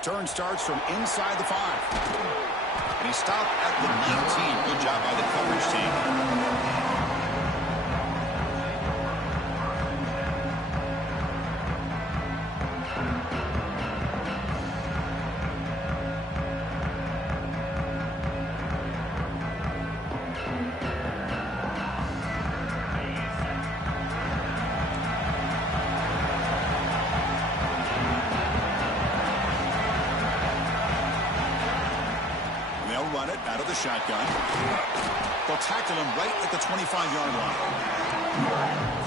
Return starts from inside the 5. And he stopped at the 19. Good job by the coverage team. Run it out of the shotgun. They'll tackle him right at the 25-yard line.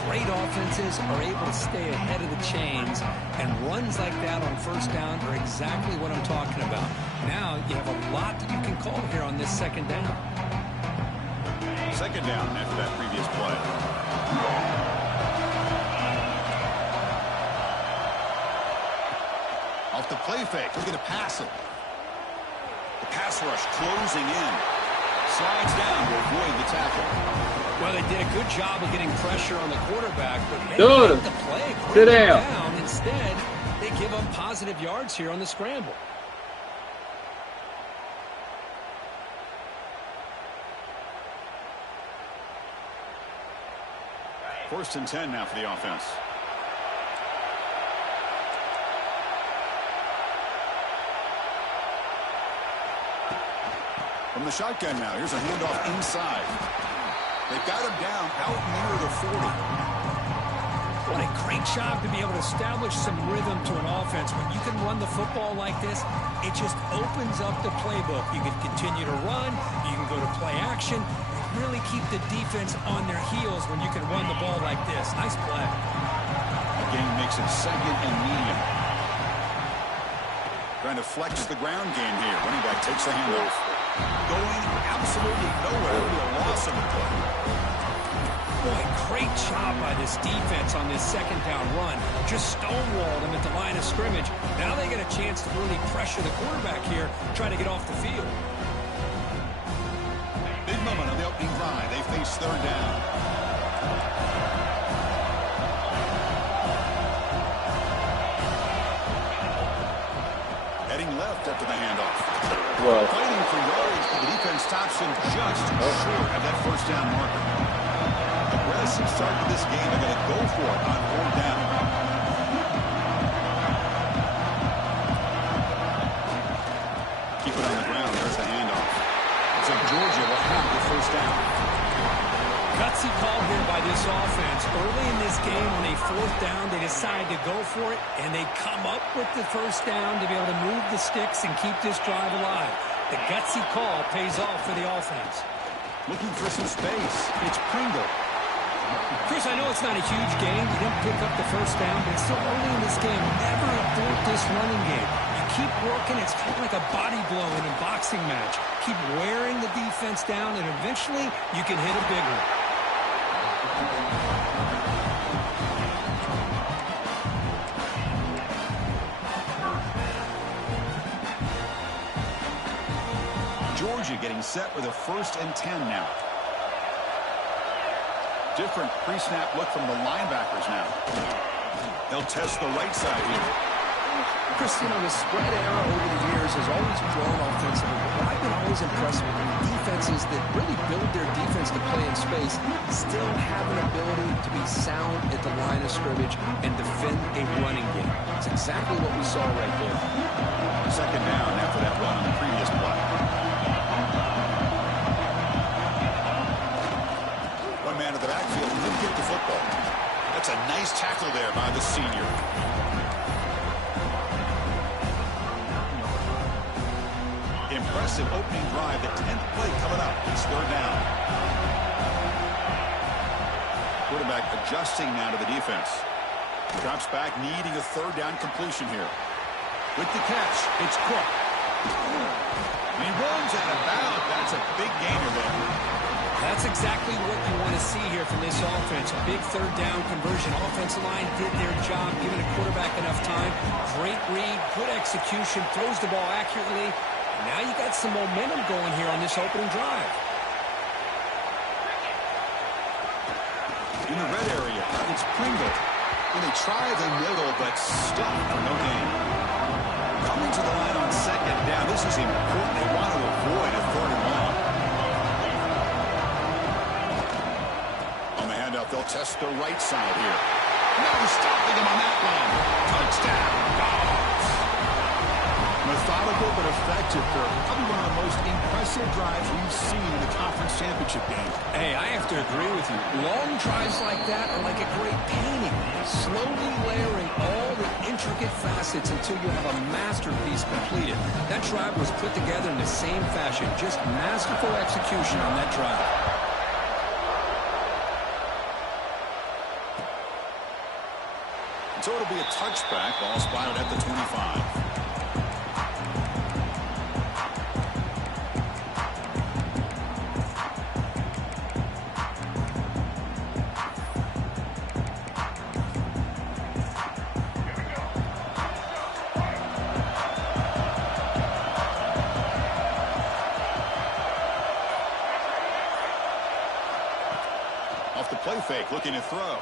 Great offenses are able to stay ahead of the chains, and runs like that on first down are exactly what I'm talking about. Now you have a lot that you can call here on this second down. Second down after that previous play. Off the play fake, looking to pass it. The pass rush closing in. Slides down to avoid the tackle. Well, they did a good job of getting pressure on the quarterback, but Dude, the play sit down. Instead, they give up positive yards here on the scramble. First and 10 now for the offense. From the shotgun now, here's a handoff inside. They've got him down out near the 40. What a great job to be able to establish some rhythm to an offense. When you can run the football like this, it just opens up the playbook. You can continue to run, you can go to play action, really keep the defense on their heels when you can run the ball like this. Nice play. The game makes it second and medium. Trying to flex the ground game here. Running back takes the handoff. Going absolutely nowhere. It'll be a loss of the play. Boy, great job by this defense on this second down run. Just stonewalled him at the line of scrimmage. Now they get a chance to really pressure the quarterback here, try to get off the field. Big moment on the opening drive. They face third down. Heading left after the handoff. Whoa. Fighting for yards, but the defense stops him just short of that first down marker. Aggressive start to this game. They're going to go for it on fourth down. Keep it on the ground. There's the handoff. So Georgia will have the first down. Gutsy call here by this offense. Early in this game, on a fourth down, they decide to go for it, and they come up with the first down to be able to move the sticks and keep this drive alive. The gutsy call pays off for the offense. Looking for some space. It's Pringle. Chris, I know it's not a huge game. You didn't pick up the first down, but it's still early in this game. Never abort this running game. You keep working. It's kind of like a body blow in a boxing match. Keep wearing the defense down, and eventually you can hit a big one. Georgia getting set with a first and 10 now. Different pre-snap look from the linebackers now. They'll test the right side here. Chris, you know, the spread era over the years has always grown offensively. But I've been always impressed with defenses that really build their defense to play in space, still have an ability to be sound at the line of scrimmage and defend a running game. It's exactly what we saw right there. Second down after that run on the previous play. One man at the backfield didn't get the football. That's a nice tackle there by the senior. Impressive opening drive. The 10th play coming up. It's third down. Quarterback adjusting now to the defense. Drops back, needing a third down completion here. With the catch, it's Cook. And he runs out of bounds. That's a big gainer there. That's exactly what you want to see here from this offense. A big third down conversion. Offensive line did their job, giving a quarterback enough time. Great read, good execution, throws the ball accurately. Now you got some momentum going here on this opening drive. In the red area, it's Pringle. And they try the middle, but stuck for no gain. Coming to the line second down. This is important. They want to avoid a third and long. On the handoff, they'll test the right side here. No stopping him on that one. Touchdown, Dogs. Methodical but effective, Kirk. Probably one of the most impressive drives we've seen in the conference championship game. Hey, I have to agree with you. Long drives like that are like a great painting. Slowly layering all the intricate facets until you have a masterpiece completed. That drive was put together in the same fashion. Just masterful execution on that drive. So it'll be a touchback. Ball spotted at the 25. Off the play fake, looking to throw.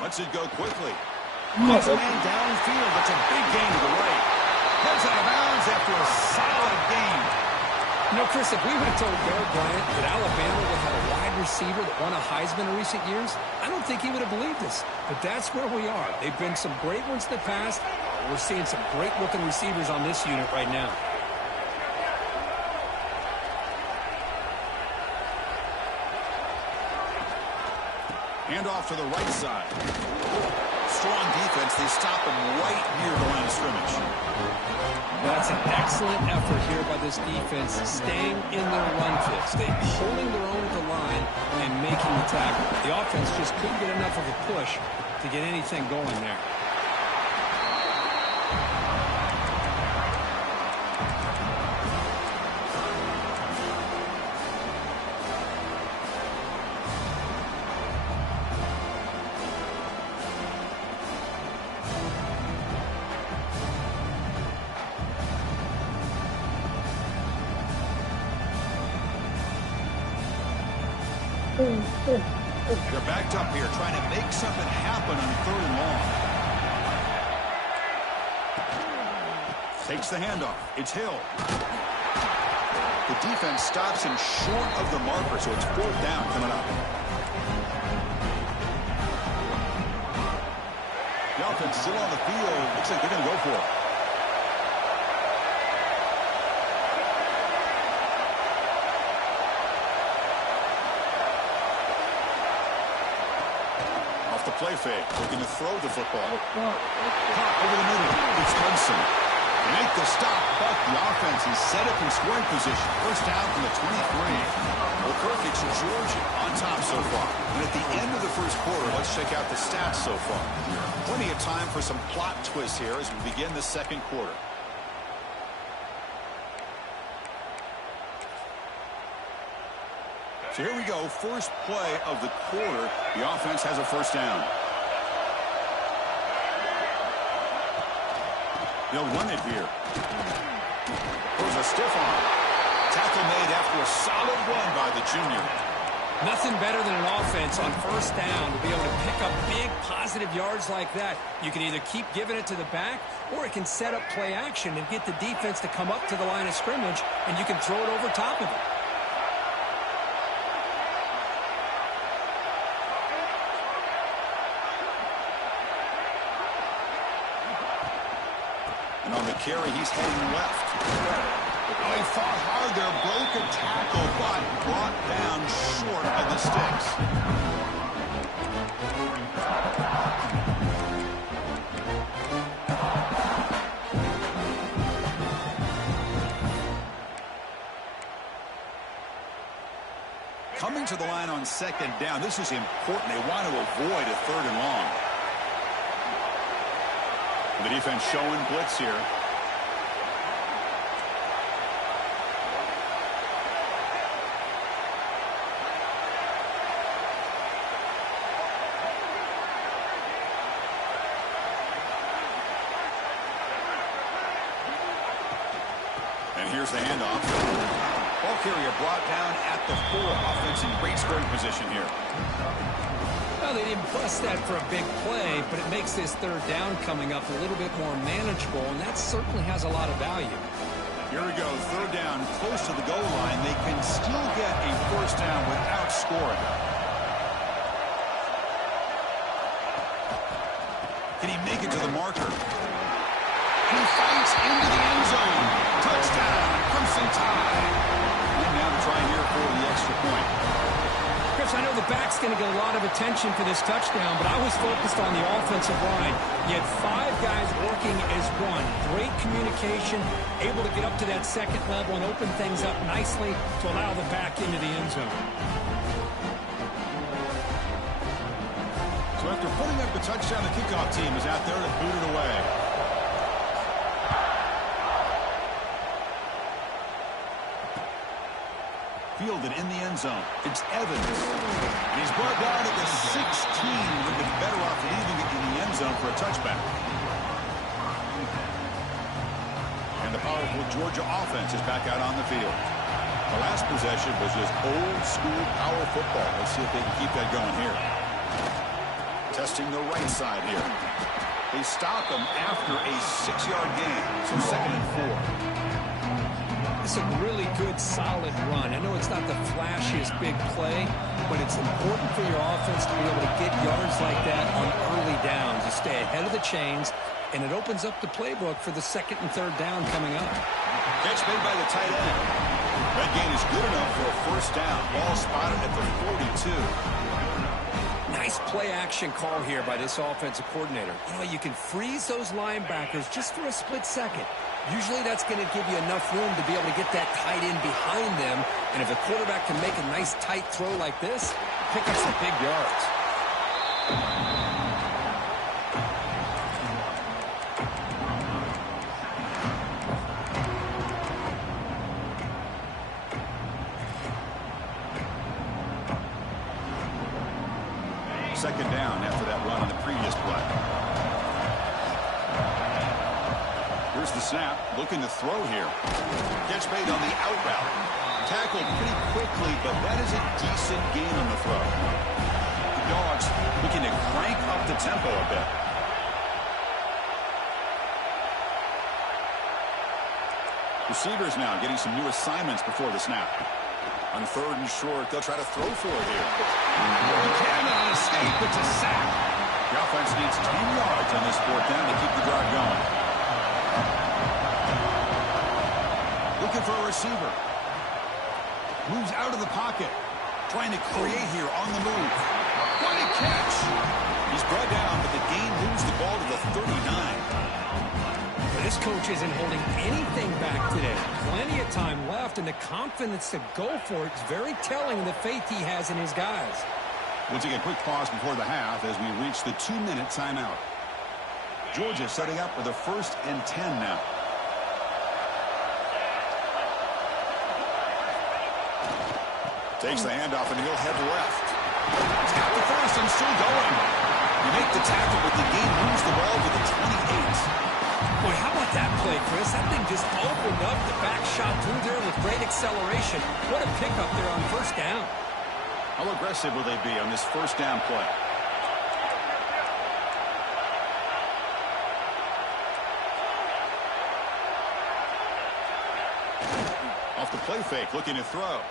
Lets it go quickly. Has a man downfield. That's a big gain to the right. Heads out of bounds after a solid gain. You know, Chris, if we would have told Garrett Bryant that Alabama would have a wide receiver that won a Heisman in recent years, I don't think he would have believed us. But that's where we are. They've been some great ones in the past. We're seeing some great-looking receivers on this unit right now. Hand off to the right side. Strong defense. They stop him right near the line of scrimmage. That's an excellent effort here by this defense, staying in their run fits. They're holding their own at the line and making the tackle. The offense just couldn't get enough of a push to get anything going there. They're backed up here, trying to make something happen on third and long. Takes the handoff. It's Hill. The defense stops him short of the marker, so it's fourth down coming up. The offense still on the field. Looks like they're going to go for it. The play fake, looking to throw the football. Caught over the middle. It's Hudson. To make the stop, but the offense is set up in scoring position. First down from the 23. Well, Kirk, it's Georgia on top so far. And at the end of the first quarter, let's check out the stats so far. Plenty of time for some plot twists here as we begin the second quarter. So here we go, first play of the quarter. The offense has a first down. They'll run it here. There's a stiff arm. Tackle made after a solid run by the junior. Nothing better than an offense on first down to be able to pick up big positive yards like that. You can either keep giving it to the back, or it can set up play action and get the defense to come up to the line of scrimmage, and you can throw it over top of it. And on the carry, he's heading left. Oh, he fought hard there, broke a tackle, but brought down short of the sticks. Coming to the line on second down, this is important. They want to avoid a third and long. The defense showing blitz here. And here's the handoff. Ball carrier brought down at the 4. Offense in great scoring position here. Well, they didn't bust that for a big play, but it makes this third down coming up a little bit more manageable, and that certainly has a lot of value. Here we go, third down, close to the goal line. They can still get a first down without scoring. Can he make it to the marker? And he fights into the end zone. Touchdown, Crimson Tide. And now to try here for the extra point. Chris, I know the back's going to get a lot of attention for this touchdown, but I was focused on the offensive line. You had 5 guys working as one. Great communication, able to get up to that second level and open things up nicely to allow the back into the end zone. So after putting up the touchdown, the kickoff team is out there to boot it away. Fielded in the end zone. It's Evans. And he's brought down at the 16. Would have been better off leaving it in the end zone for a touchback. And the powerful Georgia offense is back out on the field. The last possession was just old school power football. Let's see if they can keep that going here. Testing the right side here. They stop him after a 6-yard gain. So 2nd and 4. It's a really good, solid run. I know it's not the flashiest big play, but it's important for your offense to be able to get yards like that on early downs. You stay ahead of the chains, and it opens up the playbook for the 2nd and 3rd down coming up. Catch made by the tight end. That gain is good enough for a first down. Ball spotted at the 42. Nice play-action call here by this offensive coordinator. You know, you can freeze those linebackers just for a split second. Usually that's going to give you enough room to be able to get that tight end behind them. And if the quarterback can make a nice tight throw like this, pick up some big yards. Second down after that run on the previous play. Here's the snap, looking to throw here. Catch made on the out route. Tackled pretty quickly, but that is a decent gain on the throw. The Dogs looking to crank up the tempo a bit. Receivers now getting some new assignments before the snap. On 3rd and short, they'll try to throw for it here. Buchanan on a escape, it's a sack. The offense needs 10 yards on this 4th down to keep the drive going. Looking for a receiver. Moves out of the pocket. Trying to create here on the move. What a catch. He's brought down, but the gain moves the ball to the 39. This coach isn't holding anything back today. Plenty of time left, and the confidence to go for it is very telling of the faith he has in his guys. We'll take a quick pause before the half as we reach the 2-minute timeout. Georgia setting up for the 1st and 10 now. Takes the handoff, and he'll head left. He's got the first and still going. You make the tackle, but the gain moves the ball to the 28. Boy, how about that play, Chris? That thing just opened up. The back shot through there with great acceleration. What a pickup there on 1st down. How aggressive will they be on this 1st down play? Off the play fake, looking to throw.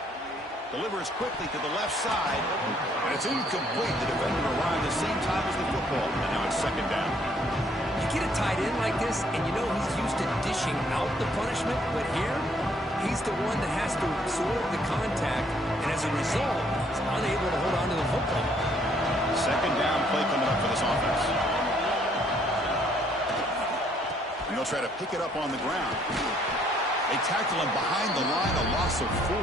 Delivers quickly to the left side. And it's incomplete. The defender arrived the same time as the football. And now it's 2nd down. You get a tight end like this, and you know he's used to dishing out the punishment, but here, he's the one that has to absorb the contact, and as a result, he's unable to hold on to the football. 2nd down play coming up for this offense. And he'll try to pick it up on the ground. They tackle him behind the line, a loss of 4.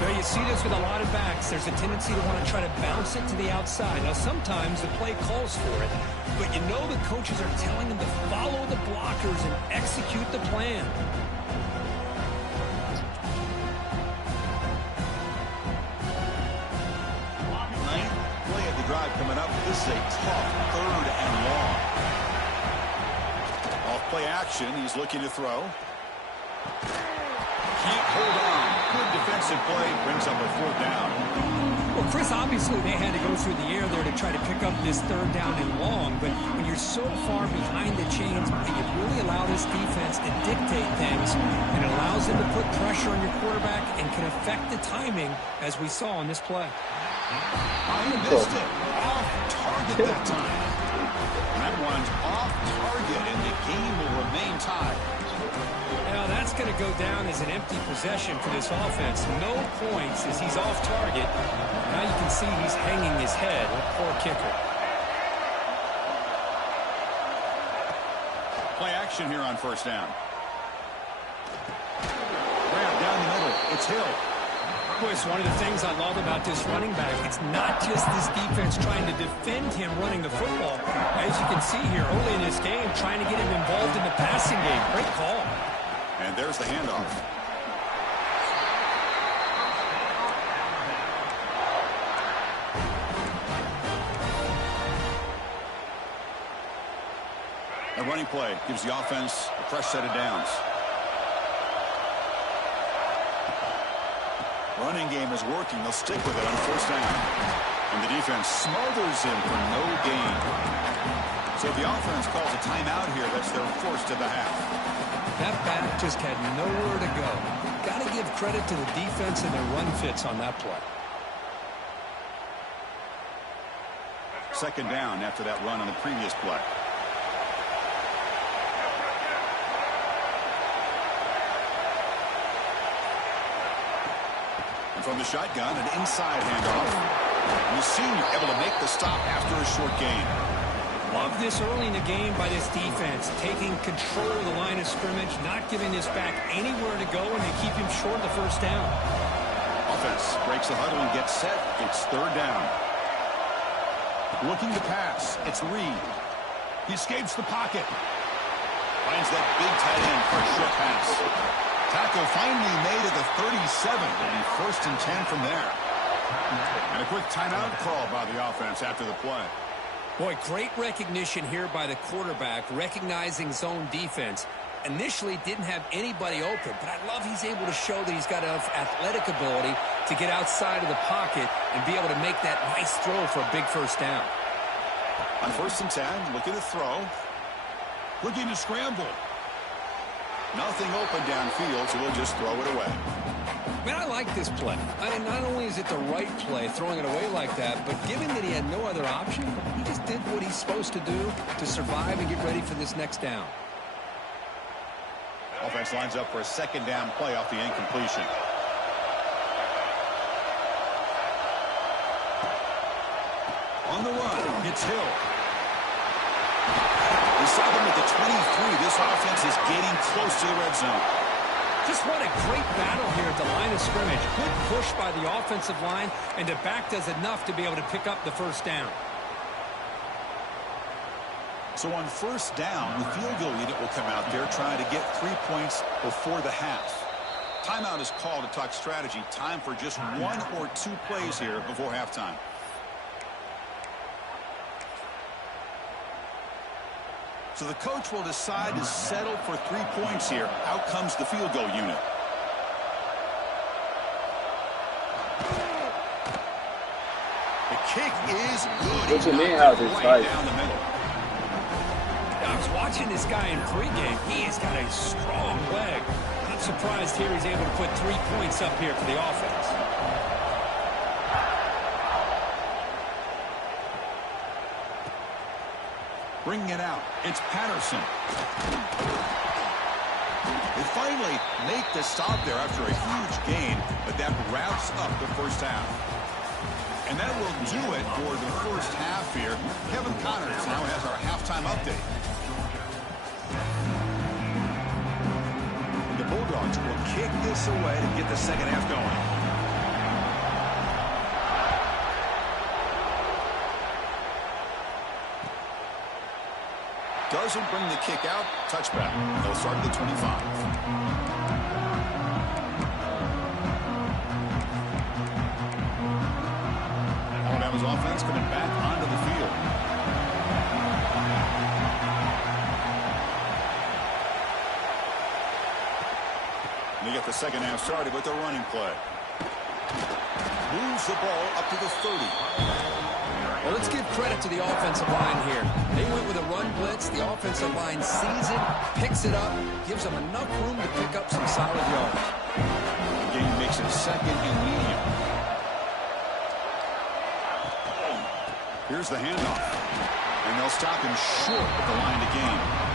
Now, you see this with a lot of backs. There's a tendency to want to try to bounce it to the outside. Now, sometimes the play calls for it, but you know the coaches are telling them to follow the blockers and execute the plan. Ninth play of the drive coming up. This is a tough 3rd and long. Off play action. He's looking to throw. Can't hold on. Good defensive play. Brings up a 4th down. Well, Chris, obviously they had to go through the air there to try to pick up this 3rd down and long, but when you're so far behind the chains, you really allow this defense to dictate things, and it allows them to put pressure on your quarterback and can affect the timing, as we saw on this play. I missed it. Off target that time. That one's off target, and the game will remain tied. Now that's going to go down as an empty possession for this offense. No points as he's off target. Now you can see he's hanging his head. Poor kicker. Play action here on 1st down. Grab down the middle. It's Hill. It's one of the things I love about this running back. It's not just this defense trying to defend him running the football. As you can see here early in this game, trying to get him involved in the passing game. Great call. And there's the handoff. A running play gives the offense a fresh set of downs. Running game is working. They'll stick with it on 1st down. And the defense smothers him for no gain. So the offense calls a timeout here. That's their 1st of the half. That back just had nowhere to go. Got to give credit to the defense and their run fits on that play. 2nd down after that run on the previous play. And from the shotgun, an inside handoff. And the senior able to make the stop after a short gain. Love this early in the game by this defense, taking control of the line of scrimmage, not giving this back anywhere to go, and they keep him short of the 1st down. Offense breaks the huddle and gets set. It's 3rd down. Looking to pass. It's Reed. He escapes the pocket. Finds that big tight end for a short pass. Tackle finally made at the 37. It'll be 1st and 10 from there. And a quick timeout call by the offense after the play. Boy, great recognition here by the quarterback, recognizing zone defense. Initially didn't have anybody open, but I love he's able to show that he's got enough athletic ability to get outside of the pocket and be able to make that nice throw for a big 1st down. On 1st and 10, looking to throw. Looking to scramble. Nothing open downfield, so we'll just throw it away. Man, I like this play. Not only is it the right play, throwing it away like that, but given that he had no other option, he just did what he's supposed to do to survive and get ready for this next down. Offense lines up for a 2nd down play off the incompletion. On the run, it's Hill. We saw them at the 23. This offense is getting close to the red zone. Just what a great battle here at the line of scrimmage. Good push by the offensive line, and the back does enough to be able to pick up the 1st down. So on 1st down, the field goal unit will come out there trying to get 3 points before the half. Timeout is called to talk strategy. Time for just 1 or 2 plays here before halftime. So the coach will decide to settle for 3 points here. Out comes the field goal unit. The kick is good. What you mean, how's his right life? down the middle. I was watching this guy in pregame. He has got a strong leg. Not surprised here he's able to put 3 points up here for the offense. Bringing it out. It's Patterson. They finally make the stop there after a huge gain, but that wraps up the 1st half. And that will do it for the 1st half here. Kevin Connors now has our halftime update. The Bulldogs will kick this away to get the 2nd half going. Doesn't bring the kick out. Touchback. They'll start at the 25. Alabama's offense coming back onto the field. And they get get the second half started with a running play. Moves the ball up to the 30. Well, let's give credit to the offensive line here. They went with a run blitz. The offensive line sees it, picks it up, gives them enough room to pick up some solid yards. The game makes it second and medium. Here's the handoff. And they'll stop him short at the line to gain.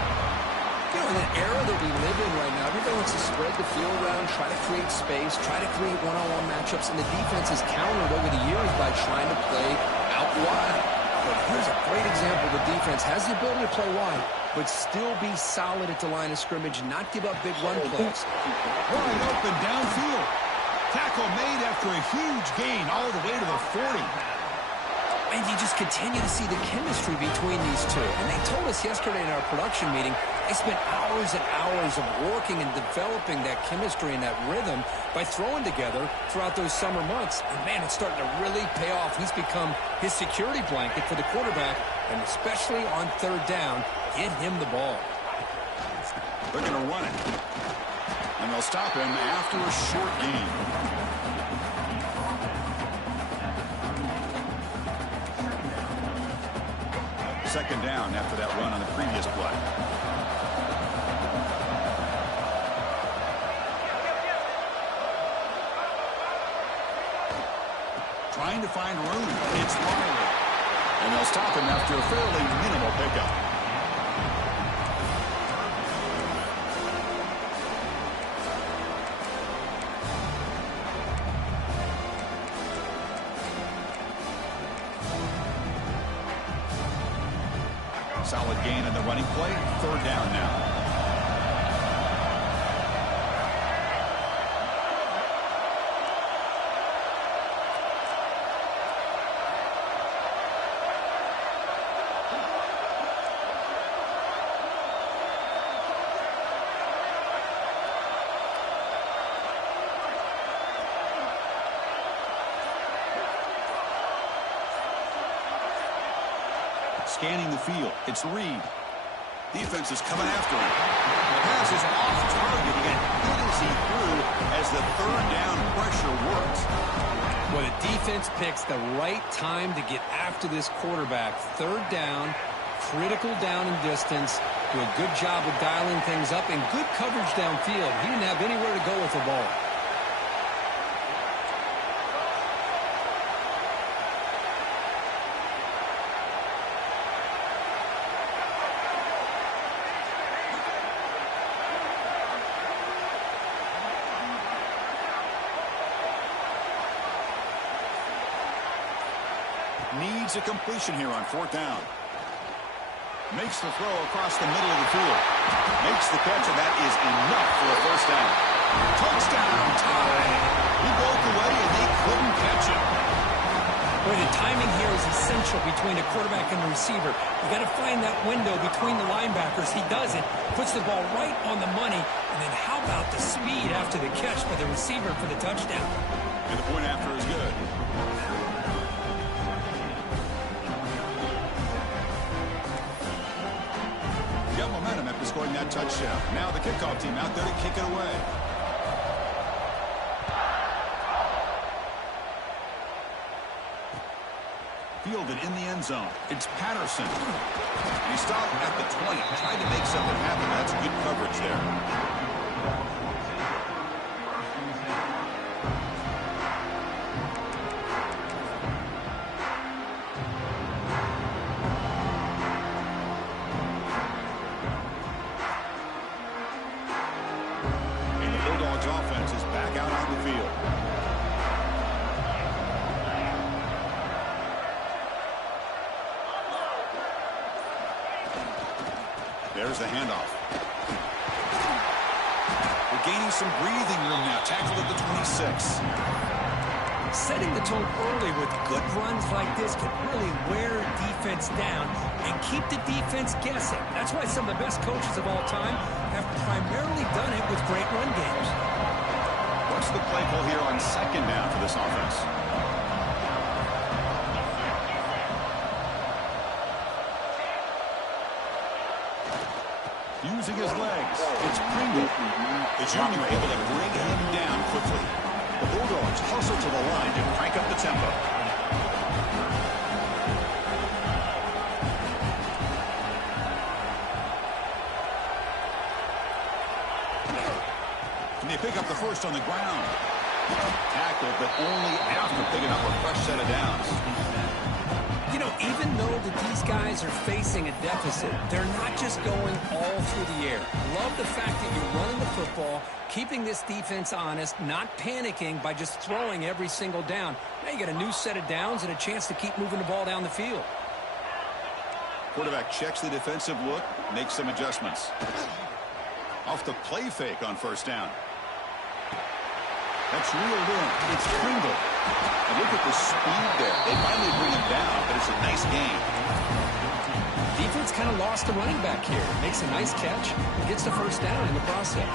You know, in the era that we live in right now, everybody wants to spread the field around, try to create space, try to create one-on-one matchups, and the defense has countered over the years by trying to play out wide. But here's a great example. The defense has the ability to play wide, but still be solid at the line of scrimmage, not give up big run plays. Wide open downfield. Tackle made after a huge gain all the way to the 40. And you just continue to see the chemistry between these two. And they told us yesterday in our production meeting, they spent hours and hours of working and developing that chemistry and that rhythm by throwing together throughout those summer months. And, man, it's starting to really pay off. He's become his security blanket for the quarterback, and especially on third down, get him the ball. They're going to run it. And they'll stop him after a short gain. Second down after that run on the previous play. Trying to find room. It's Riley. And they'll stop him after a fairly minimal pickup. Solid gain in the running play. Third down now. Scanning the field. It's Reed. Defense is coming after him. The pass is off target and good as he threw as the third down pressure works. Well, the defense picks the right time to get after this quarterback. Third down, critical down and distance. Do a good job of dialing things up and good coverage downfield. He didn't have anywhere to go with the ball. Needs a completion here on fourth down. Makes the throw across the middle of the field. Makes the catch, and that is enough for a first down. Touchdown time. He broke away, and they couldn't catch him. Boy, the timing here is essential between the quarterback and the receiver. You got to find that window between the linebackers. He does it, puts the ball right on the money, and then how about the speed after the catch by the receiver for the touchdown? And the point after is good. Got momentum after scoring that touchdown. Now the kickoff team out there to kick it away. Fielded in the end zone. It's Patterson. He stopped at the 20, trying to make something happen. That's good coverage there. Offense is back out on the field. There's the handoff. We're gaining some breathing room now. Tackled at the 26. Setting the tone early with good runs like this can really wear defense down and keep the defense guessing. That's why some of the best coaches of all time have primarily done it with great run games. What's the play call here on second down for this offense? using his legs. It's Pringle. The junior able to bring him down quickly. The Bulldogs hustle to the line to crank up the tempo. And they pick up the first on the ground. Tackle, but only after picking up a fresh set of downs. You know, even though that these guys are facing a deficit, they're not just going all through the air. Love the fact that you're running the football, keeping this defense honest, not panicking by just throwing every single down. Now you got a new set of downs and a chance to keep moving the ball down the field. Quarterback checks the defensive look, makes some adjustments. Off the play fake on first down. That's reeled in. It's Pringle. And look at the speed there. They finally bring him down, but it's a nice game. Defense kind of lost the running back here. Makes a nice catch and gets the first down in the process.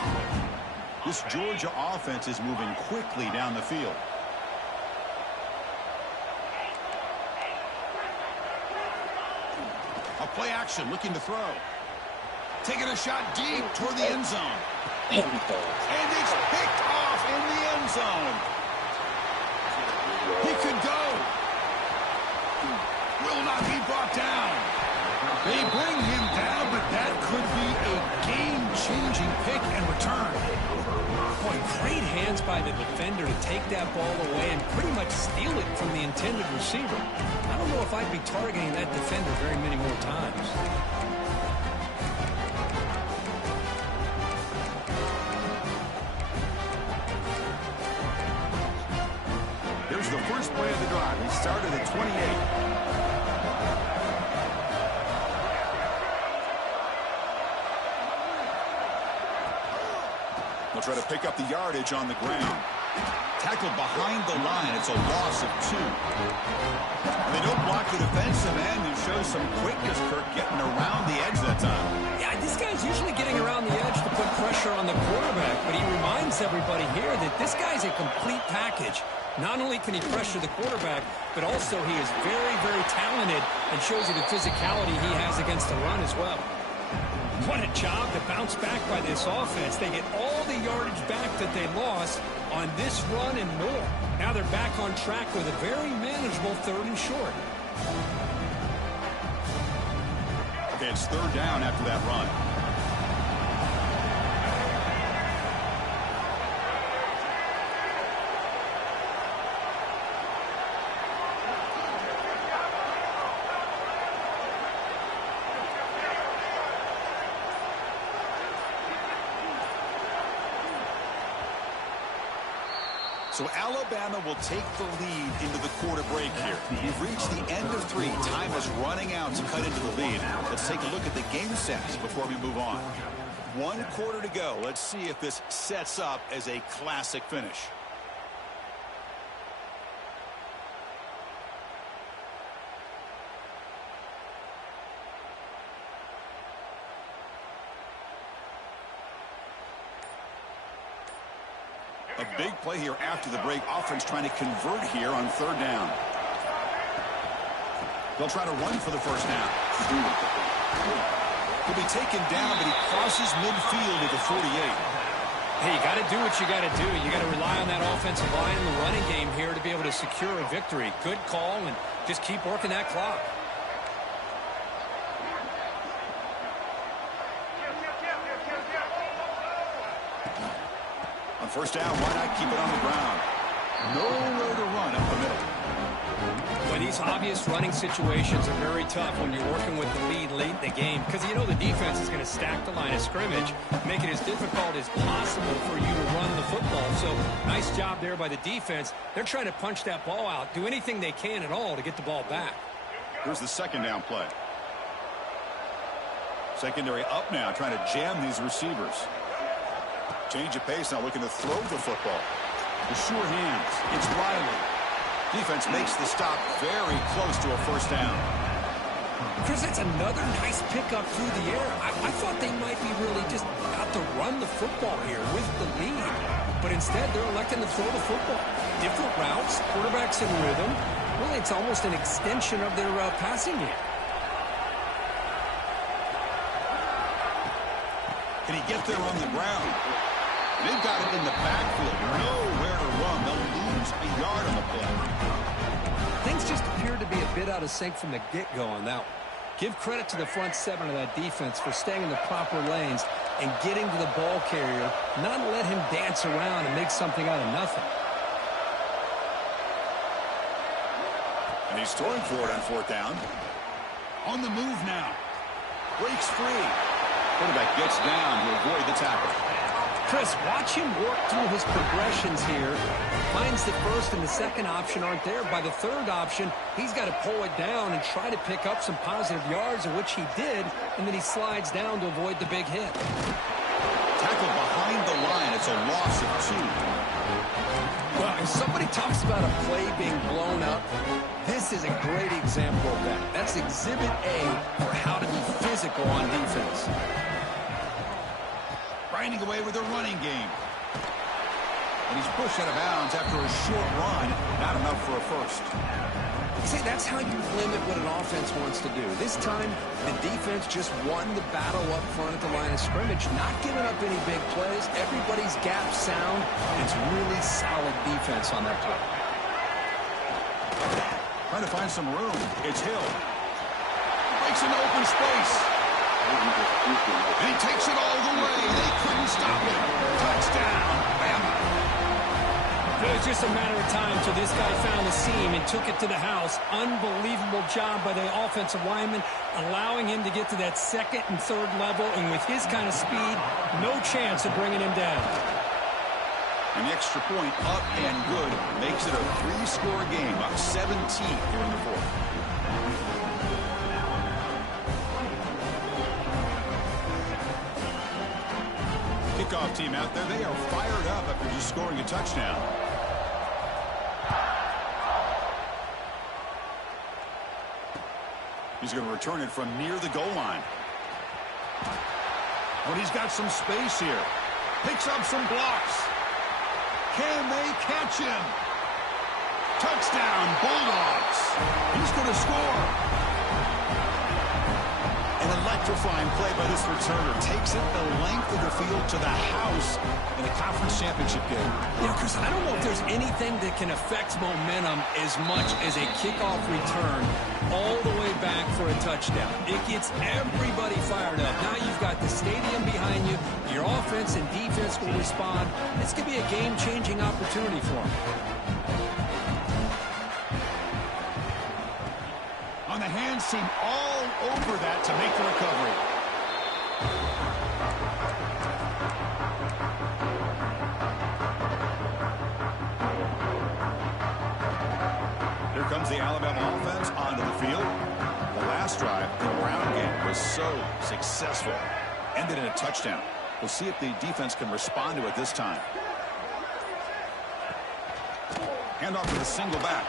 This Georgia offense is moving quickly down the field. A play action, looking to throw. Taking a shot deep toward the end zone. And it's picked off in the end zone. He could go. Will not be brought down. They bring him down, but that could be a game-changing pick and return. Boy, great hands by the defender to take that ball away and pretty much steal it from the intended receiver. I don't know if I'd be targeting that defender very many more times. Here's the first play of the drive. He started at 28. They'll try to pick up the yardage on the ground. Tackled behind the line. It's a loss of 2. And they don't block the defensive end, who shows some quickness, Kirk, getting around the edge that time. Yeah, this guy's usually getting around the edge to put pressure on the quarterback, but he reminds everybody here that this guy's a complete package. Not only can he pressure the quarterback, but also he is very, very talented and shows you the physicality he has against the run as well. What a job to bounce back by this offense. They get all the yardage back that they lost on this run and more. Now they're back on track with a very manageable 3rd and short. Okay, it's 3rd down after that run. So Alabama will take the lead into the quarter break here. We've reached the end of 3. Time is running out to cut into the lead. Let's take a look at the game stats before we move on. 1 quarter to go. Let's see if this sets up as a classic finish. A big play here after the break. Offense trying to convert here on 3rd down. They'll try to run for the first down. He'll be taken down, but he crosses midfield at the 48. Hey, you got to do what you got to do. You got to rely on that offensive line in the running game here to be able to secure a victory. Good call, and just keep working that clock. On first down, why not keep it on the ground? Nowhere to run up the middle. Well, these obvious running situations are very tough when you're working with the lead late in the game, because you know the defense is going to stack the line of scrimmage, make it as difficult as possible for you to run the football. So nice job there by the defense. They're trying to punch that ball out, do anything they can at all to get the ball back. Here's the 2nd down play. Secondary up now, trying to jam these receivers. Change of pace, now looking to throw the football. The sure hands. It's Riley. Defense makes the stop very close to a first down. Chris, that's another nice pickup through the air. I thought they might be really just out to run the football here with the lead. But instead, they're electing to throw the football. Different routes, quarterbacks in rhythm. Really, it's almost an extension of their passing game. Can he get there on the ground? They've got it in the backfield. Nowhere to run. They'll lose a yard on the play. Things just appeared to be a bit out of sync from the get-go on that one. Give credit to the front seven of that defense for staying in the proper lanes and getting to the ball carrier, not let him dance around and make something out of nothing. And he's throwing for it on fourth down. On the move now. Breaks free. Quarterback gets down to avoid the tackle. Chris, watch him work through his progressions here. Finds the first and the second option aren't there. By the third option, he's got to pull it down and try to pick up some positive yards, of which he did, and then he slides down to avoid the big hit. Tackle behind the line. It's a loss of 2. Well, if somebody talks about a play being blown up, this is a great example of that. That's Exhibit A for how to be physical on defense. Grinding away with a running game. And he's pushed out of bounds after a short run. Not enough for a first. See, that's how you limit what an offense wants to do. This time, the defense just won the battle up front at the line of scrimmage, not giving up any big plays. Everybody's gap sound. It's really solid defense on that play. Trying to find some room. It's Hill. Breaks into open space. And he takes it all the way. They couldn't stop it. Touchdown, Bama. It was just a matter of time until this guy found the seam and took it to the house. Unbelievable job by the offensive lineman, allowing him to get to that second and third level. And with his kind of speed, no chance of bringing him down. An extra point up and good makes it a 3-score game, up 17 here in the fourth. Kickoff team out there. They are fired up after just scoring a touchdown. He's going to return it from near the goal line. But he's got some space here. Picks up some blocks. Can they catch him? Touchdown, Bulldogs. He's going to score. An electrifying play by this returner. Takes it the length of the field to the house in a conference championship game. Yeah, Chris, I don't know if there's anything that can affect momentum as much as a kickoff return all the way back for a touchdown. It gets everybody fired up. Now you've got the stadium behind you. Your offense and defense will respond. This could be a game-changing opportunity for them. On the hands team all over that to make the recovery. Here comes the Alabama offense onto the field. The last drive, the ground game, was so successful. Ended in a touchdown. We'll see if the defense can respond to it this time. Handoff to the single back.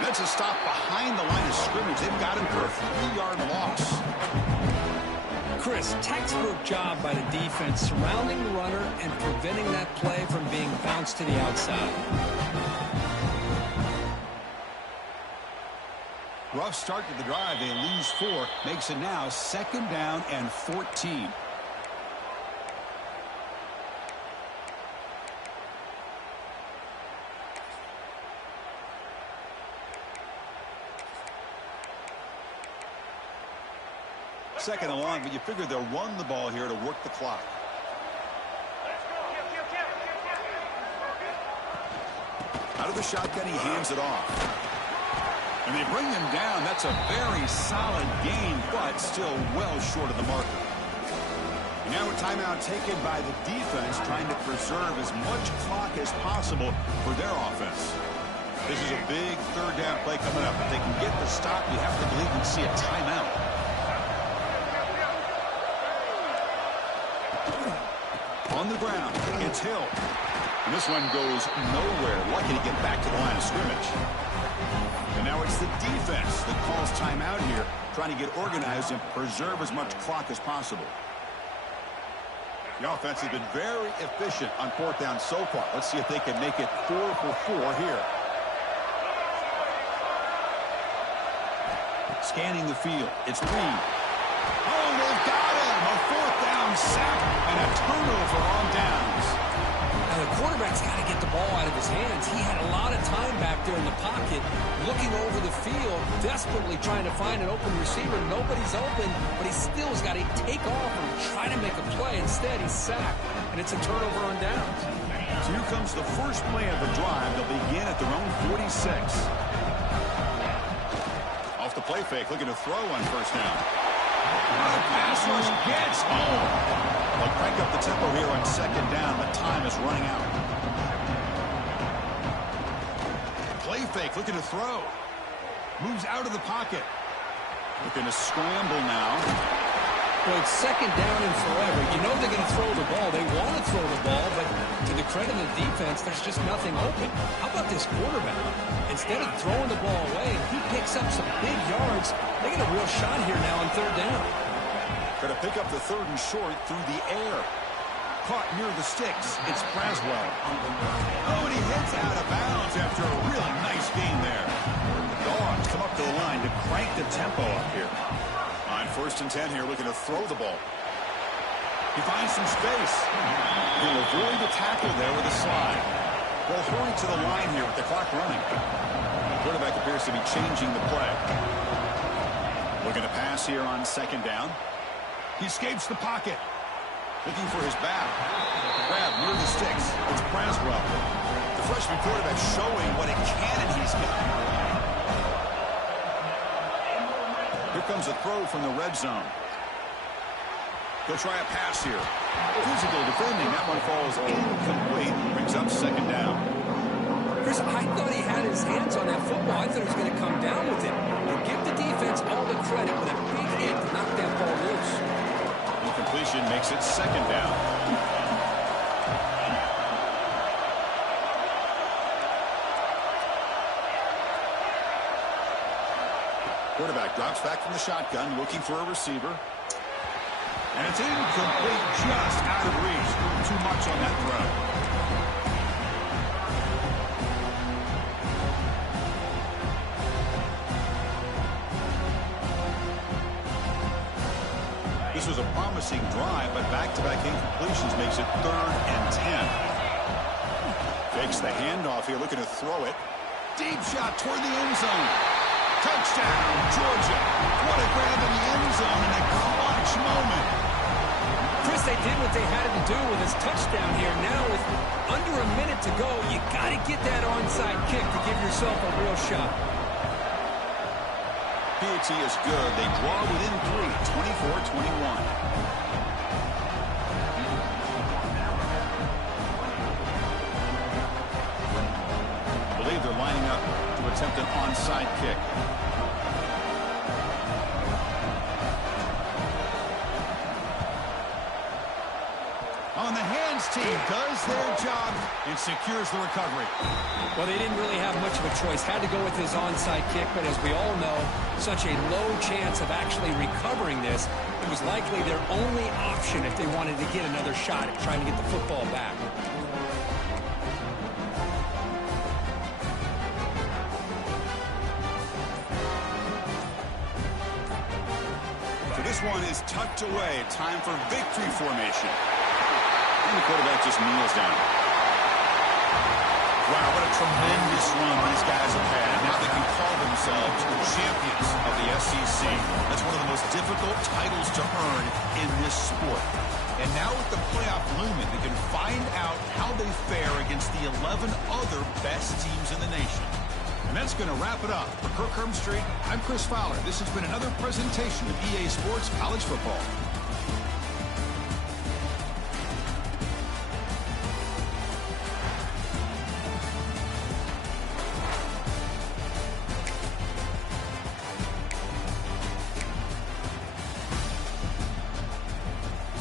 That's a stop behind the line of scrimmage. They've got him for a 3-yard loss. Chris, textbook job by the defense surrounding the runner and preventing that play from being bounced to the outside. Rough start to the drive. They lose 4. Makes it now 2nd down and 14. Second and long, but you figure they'll run the ball here to work the clock. Out of the shotgun, he hands it off. And they bring him down. That's a very solid gain, but still well short of the marker. And now a timeout taken by the defense, trying to preserve as much clock as possible for their offense. This is a big 3rd down play coming up. If they can get the stop, you have to believe we'd see a timeout. On the ground, it's Hill. And this one goes nowhere. Lucky to get back to the line of scrimmage. And now it's the defense that calls timeout here, trying to get organized and preserve as much clock as possible. The offense has been very efficient on 4th down so far. Let's see if they can make it 4 for 4 here. Scanning the field. It's Reed. Oh, they've got him. A 4th down sack and a turnover on downs. Now, the quarterback's got to get the ball out of his hands. He had a lot of time back there in the pocket, looking over the field, desperately trying to find an open receiver. Nobody's open, but he still has got to take off and try to make a play. Instead, he's sacked, and it's a turnover on downs. So here comes the first play of the drive. They'll begin at their own 46. Off the play fake, looking to throw on first down. The pass rush gets home. They'll crank up the tempo here on second down, but time is running out. Play fake, looking to throw. Moves out of the pocket. Looking to scramble now. Well, it's second down and forever. You know they're going to throw the ball. They want to throw the ball, but to the credit of the defense, there's just nothing open. How about this quarterback? Instead of throwing the ball away, he picks up some big yards. They get a real shot here now on third down. Going to pick up the third and short through the air. Caught near the sticks. It's Braswell. Oh, and he heads out of bounds after a really nice gain there. The Dogs come up to the line to crank the tempo up here. On first and 10 here, looking to throw the ball. He finds some space. He'll avoid the tackle there with a slide. They'll hurry to the line here with the clock running. The quarterback appears to be changing the play. Looking to pass here on second down. He escapes the pocket. Looking for his back. Grab near the sticks. It's Braswell. The freshman quarterback showing what a cannon he's got. Here comes a throw from the red zone. He'll try a pass here. Physical defending. That one falls incomplete. Brings up second down. Chris, I thought he had his hands on that football. I thought he was going to come down with it. But give the defense all the credit with a big hit to knock that ball loose. Incompletion makes it second down. Quarterback drops back from the shotgun, looking for a receiver. And it's incomplete, just out of reach. Too much on that throw. This was a promising drive, but back-to-back incompletions makes it 3rd and 10. Fakes the handoff here, looking to throw it. Deep shot toward the end zone. Touchdown, Georgia. What a grab in the end zone in a clutch moment. Chris, they did what they had to do with his touchdown here. Now, with under a minute to go, you got to get that onside kick to give yourself a real shot. PAT is good. They draw within 3, 24-21. They're lining up to attempt an onside kick. On the hands team does their job and secures the recovery. Well, they didn't really have much of a choice. Had to go with his onside kick, but as we all know, such a low chance of actually recovering this. It was likely their only option if they wanted to get another shot at trying to get the football back. This one is tucked away. Time for victory formation. And the quarterback just kneels down. Wow, what a tremendous run these guys have had. Now they can call themselves champions of the SEC. That's one of the most difficult titles to earn in this sport. And now with the playoff looming, they can find out how they fare against the 11 other best teams in the nation. And that's going to wrap it up. For Kirk Herbstreit, I'm Chris Fowler. This has been another presentation of EA Sports College Football.